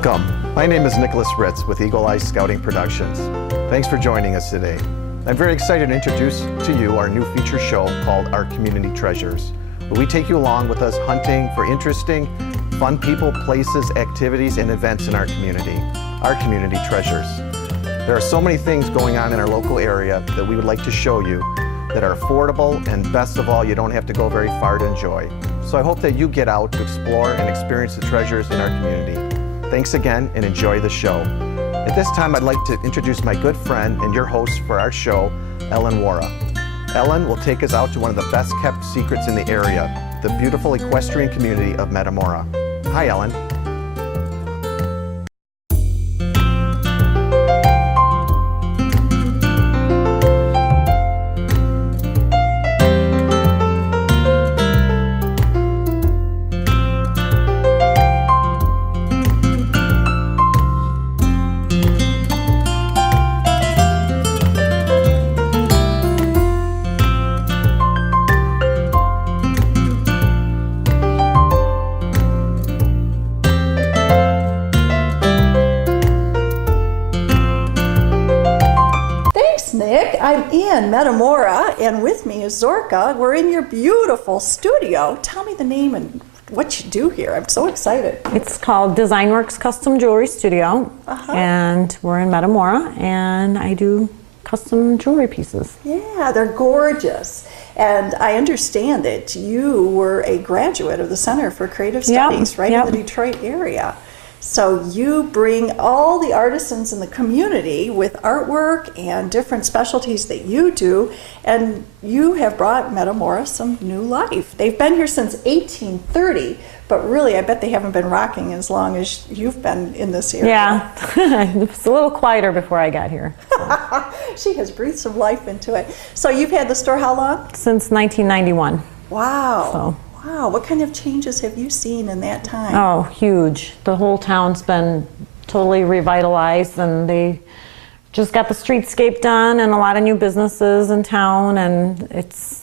Welcome. My name is Nicholas Ritz with Eagle Eye Scouting Productions. Thanks for joining us today. I'm very excited to introduce to you our new feature show called Our Community Treasures, where we take you along with us hunting for interesting, fun people, places, activities, and events in our community. Our community treasures. There are so many things going on in our local area that we would like to show you that are affordable, and best of all, you don't have to go very far to enjoy. So I hope that you get out to explore and experience the treasures in our community. Thanks again and enjoy the show. At this time, I'd like to introduce my good friend and your host for our show, Ellen Waara. Ellen will take us out to one of the best kept secrets in the area, the beautiful equestrian community of Metamora. Hi, Ellen. I'm in Metamora, and with me is Zorka. We're in your beautiful studio. Tell me the name and what you do here. I'm so excited. It's called DesignWorks Custom Jewelry Studio, and we're in Metamora, and I do custom jewelry pieces. Yeah, they're gorgeous. And I understand that you were a graduate of the Center for Creative Studies in the Detroit area. So you bring all the artisans in the community with artwork and different specialties that you do, and you have brought Metamora some new life. They've been here since 1830, but really I bet they haven't been rocking as long as you've been in this area. Yeah, it was a little quieter before I got here. So. She has breathed some life into it. So you've had the store how long? Since 1991. Wow. So. Wow, what kind of changes have you seen in that time? Oh, huge. The whole town's been totally revitalized, and they just got the streetscape done and a lot of new businesses in town, and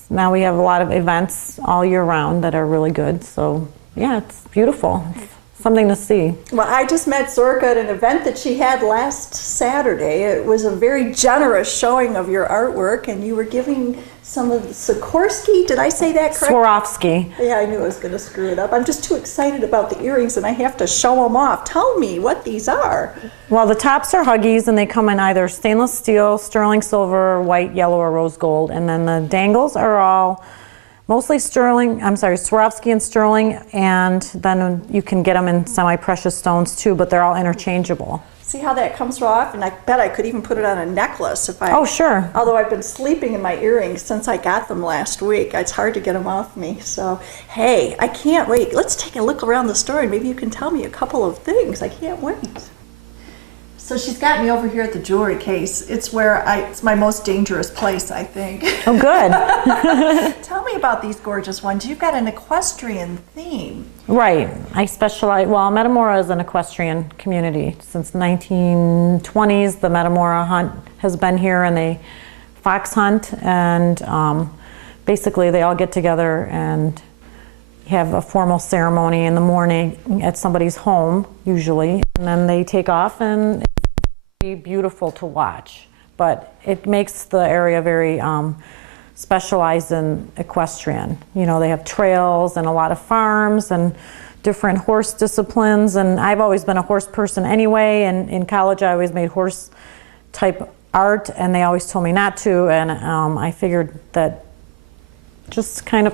now we have a lot of events all year round that are really good. So yeah, it's beautiful. It's something to see. Well, I just met Zorka at an event that she had last Saturday. It was a very generous showing of your artwork, and you were giving some of the Sikorsky, did I say that correct? Swarovski. Yeah, I knew I was going to screw it up. I'm just too excited about the earrings, and I have to show them off. Tell me what these are. Well, the tops are Huggies, and they come in either stainless steel, sterling silver, white, yellow, or rose gold. And then the dangles are all mostly Swarovski and sterling, and then you can get them in semi-precious stones too, but they're all interchangeable. See how that comes off? And I bet I could even put it on a necklace if I... Oh, sure. Although I've been sleeping in my earrings since I got them last week. It's hard to get them off me. So, hey, I can't wait. Let's take a look around the store and maybe you can tell me a couple of things. I can't wait. So she's got me over here at the jewelry case. It's it's my most dangerous place, I think. Oh, good. Tell me about these gorgeous ones. You've got an equestrian theme. Right. I specialize, Metamora is an equestrian community. Since 1920s, the Metamora Hunt has been here, and they fox hunt, and basically they all get together and have a formal ceremony in the morning at somebody's home, usually, and then they take off, and it's very beautiful to watch. But it makes the area very specialized in equestrian. You know, they have trails and a lot of farms and different horse disciplines, and I've always been a horse person anyway, and in college I always made horse type art, and they always told me not to, and I figured that just kind of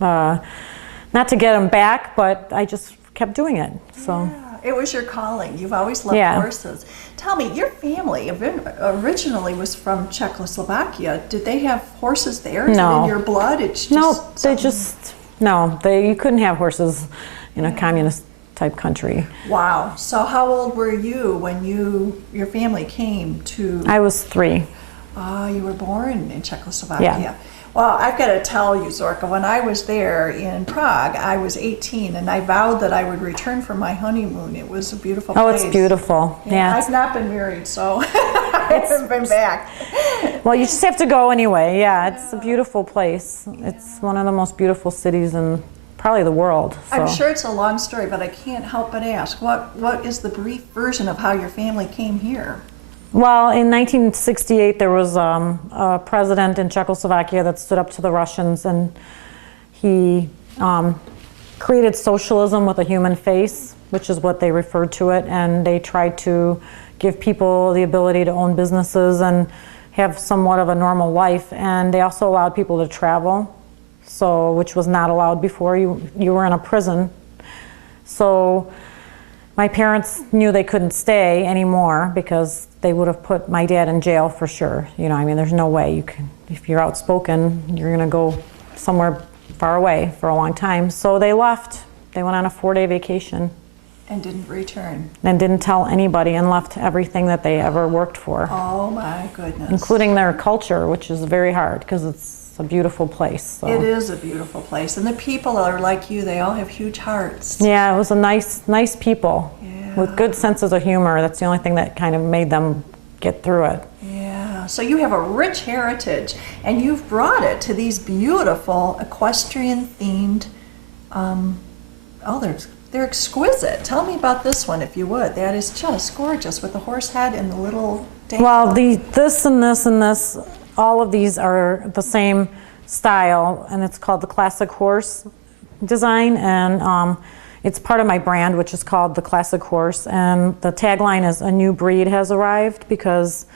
not to get them back, but I just kept doing it. So yeah, it was your calling. You've always loved horses. Tell me, your family originally was from Czechoslovakia. Did they have horses there? No. Is it in your blood? It's just you couldn't have horses in a communist type country. Wow. So how old were you when your family came to? I was 3. You were born in Czechoslovakia. Yeah. Well, I've got to tell you, Zorka, when I was there in Prague, I was 18, and I vowed that I would return for my honeymoon. It was a beautiful place. Oh, it's beautiful. Yeah. I've not been married, so I haven't been back. Well, you just have to go anyway. Yeah, it's a beautiful place. It's one of the most beautiful cities in probably the world. I'm so. sure it's a long story, but I can't help but ask, what is the brief version of how your family came here? Well, in 1968, there was a president in Czechoslovakia that stood up to the Russians, and he created socialism with a human face, which is what they referred to it, and they tried to give people the ability to own businesses and have somewhat of a normal life, and they also allowed people to travel, so which was not allowed before. You were in a prison. So my parents knew they couldn't stay anymore because they would have put my dad in jail for sure. You know, I mean, there's no way you can, if you're outspoken, you're gonna go somewhere far away for a long time. So they left. They went on a 4-day vacation. And didn't return. And didn't tell anybody, and left everything that they ever worked for. Oh my goodness. Including their culture, which is very hard because it's a beautiful place. So. It is a beautiful place, and the people are like you. They all have huge hearts. Yeah, it was a nice people Yeah. with good senses of humor. That's the only thing that kind of made them get through it. Yeah, so you have a rich heritage, and you've brought it to these beautiful equestrian themed, they're exquisite. Tell me about this one, if you would. That is just gorgeous with the horse head and the little dangle. Well, this and this and this, all of these are the same style, and it's called the classic horse design, and it's part of my brand, which is called the classic horse, and the tagline is "A new breed has arrived," because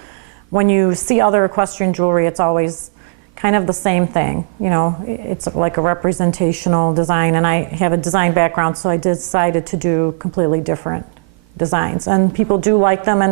when you see other equestrian jewelry, it's always kind of the same thing. You know, it's like a representational design, and I have a design background, so I decided to do completely different designs, and people do like them. And